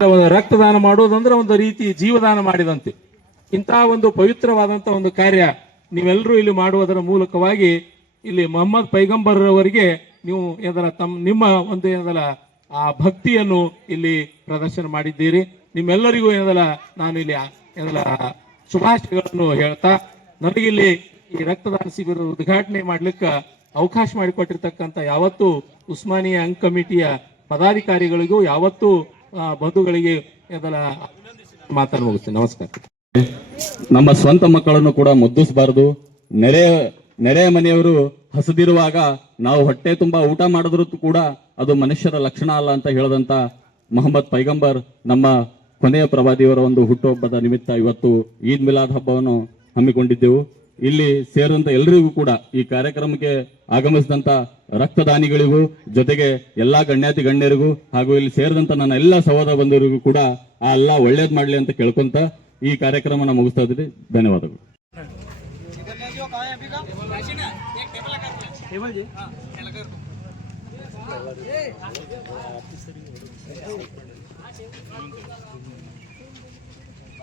ರಕ್ತದಾನ ಮಾಡೋದಂದ್ರೆ ಒಂದು ರೀತಿ ಜೀವದಾನ ಮಾಡಿದಂತೆ. ಇಂತಹ ಒಂದು ಪವಿತ್ರವಾದಂತ ಒಂದು ಕಾರ್ಯ ನೀವೆಲ್ಲರೂ ಇಲ್ಲಿ ಮಾಡುವುದರ ಮೂಲಕವಾಗಿ ಇಲ್ಲಿ ಮೊಹಮ್ಮದ್ ಪೈಗಂಬರ್ ಅವರಿಗೆ ನೀವು ಏನದರ ತಮ್ಮ ನಿಮ್ಮ ಒಂದು ಏನದಲ್ಲ ಆ ಭಕ್ತಿಯನ್ನು ಇಲ್ಲಿ ಪ್ರದರ್ಶನ ಮಾಡಿದ್ದೀರಿ. ನಿಮ್ಮೆಲ್ಲರಿಗೂ ಏನದಲ್ಲ ನಾನು ಇಲ್ಲಿ ಏನದಲ್ಲ ಶುಭಾಶಯಗಳನ್ನು ಹೇಳ್ತಾ ನನಗಿಲ್ಲಿ ಈ ರಕ್ತದಾನ ಶಿಬಿರ ಉದ್ಘಾಟನೆ ಮಾಡ್ಲಿಕ್ಕೆ ಅವಕಾಶ ಮಾಡಿಕೊಟ್ಟಿರ್ತಕ್ಕಂಥ ಯಾವತ್ತು ಉಸ್ಮಾನಿಯಾ ಅಂಗ್ ಕಮಿಟಿಯ ಪದಾಧಿಕಾರಿಗಳಿಗೂ, ಯಾವತ್ತೂ ಬಂಧುಗಳಿಗೆ ಅದರ ಮಾತನ್ನು ಮುಗಿಸ್ತೀನಿ. ನಮಸ್ಕಾರ. ನಮ್ಮ ಸ್ವಂತ ಮಕ್ಕಳನ್ನು ಕೂಡ ಮುದ್ದಿಸಬಾರದು. ನೆರೆ ನೆರೆಯ ಮನೆಯವರು ಹಸದಿರುವಾಗ ನಾವು ಹೊಟ್ಟೆ ತುಂಬಾ ಊಟ ಮಾಡಿದ್ರು ಕೂಡ ಅದು ಮನುಷ್ಯರ ಲಕ್ಷಣ ಅಲ್ಲ ಅಂತ ಹೇಳದಂತ ಮೊಹಮ್ಮದ್ ಪೈಗಂಬರ್ ನಮ್ಮ ಕೊನೆಯ ಪ್ರವಾದಿಯವರ ಒಂದು ಹುಟ್ಟುಹಬ್ಬದ ನಿಮಿತ್ತ ಇವತ್ತು ಈದ್ ಮಿಲಾದ್ ಹಬ್ಬವನ್ನು ಹಮ್ಮಿಕೊಂಡಿದ್ದೆವು. ಇಲ್ಲಿ ಸೇರಿದಂತ ಎಲ್ಲರಿಗೂ ಕೂಡ ಈ ಕಾರ್ಯಕ್ರಮಕ್ಕೆ ಆಗಮಿಸಿದಂತ ರಕ್ತದಾನಿಗಳಿಗೂ, ಜೊತೆಗೆ ಎಲ್ಲಾ ಗಣ್ಯಾತಿ ಗಣ್ಯರಿಗೂ, ಹಾಗೂ ಇಲ್ಲಿ ಸೇರಿದಂತ ನನ್ನ ಎಲ್ಲ ಸಹೋದರ ಬಂಧುವರಿಗೂ ಕೂಡ ಆ ಎಲ್ಲ ಒಳ್ಳೇದ್ ಮಾಡ್ಲಿ ಅಂತ ಕೇಳ್ಕೊಂತ ಈ ಕಾರ್ಯಕ್ರಮನ ಮುಗಿಸ್ತಾ ಇದ್ದೀನಿ ಧನ್ಯವಾದಗಳು.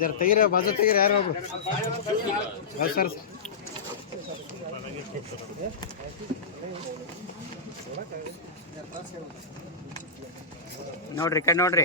ಜರ ತೆಗಿರ ಬಾಜು ತೆಗೀರ ಯಾರು ಒಬ್ರು. ಸರ್. ನೋಡ್ರಿ ಕಡೆ ನೋಡ್ರಿ.